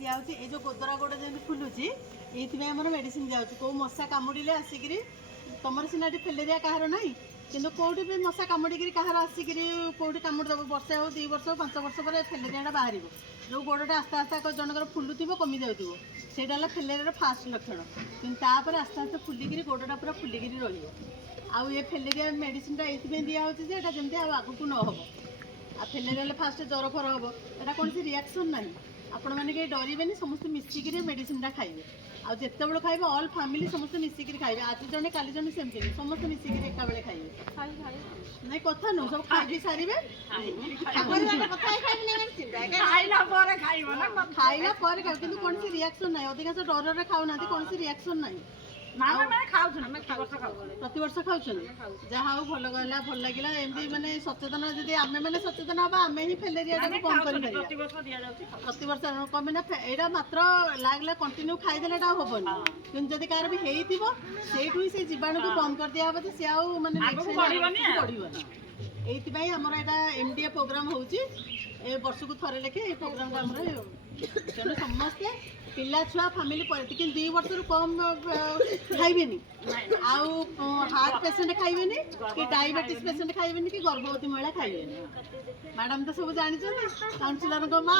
दिखाई ये जो गोदरा गोड़ जमी फुलुची ये आम मेडिसिन दिखाई कौ मशा कामुड़े आसिक तुम सीना फेलेरिया कहार ना कि कौटी भी मशा कामुड़ी कहार आसिक कौटी कामुड़देव वर्षे हो 2 वर्ष 5 वर्ष पर फेलेरिया बाहर जो गोड़टा आस्ते आस्ते जनकर फुलुव कमी जाऊँ से फेलेरिया फास्ट लक्षण कि आस्ते आस्ते फुलिकी गोड़टा पूरा फुलिकी रहा ये फेलेरिया मेडिसिन ये दिखाई जमी आगू न हम आ फेलेरिया फास्ट ज्वर फर हम यहाँ कौन सी रिएक्शन ना आपण मैंने कहीं डरवे समस्त मिसिक मेडिसिन खाइबे आ जिते बड़े खाइबे ऑल फैमिली समस्त मिसिक खाइबे आज जने काली जने सेमती नहीं समस्त मिसिक एका बेले खाइबे नहीं कथा नु सब खाइ सारे खाइला पर कौन सी रिएक्शन ना अधिकांश डर रे खाऊ ना कौन सी रिएक्शन ना प्रति वर्ष खाऊ जहाँ हूँ भल गला भल लगे एमती मैंने सचेतन जब आम मैंने सचेतन हाँ आम ही फेलेरिया कम कर प्रति वर्ष कम यहाँ मात्र लगला कंटिन्यू खाईदे हेनी कि जब कार भी होती से जीवाणु को बंद कर दिया सी आउ मानने बढ़ ये आमर यहाँ एमडीए प्रोग्राम हो वर्ष को थे लेखे ये प्रोग्राम तेणु समस्ते पिला छुआ फैमिली कि 2 वर्ष कम खाइबेनी आउ हार्ट पेसेंट खाइबेनी कि डायबिटीज पेसेंट खाइबेनी कि गर्भवती महिला खाइबेनी मैडम तो सब जानते काउंसिलर माँ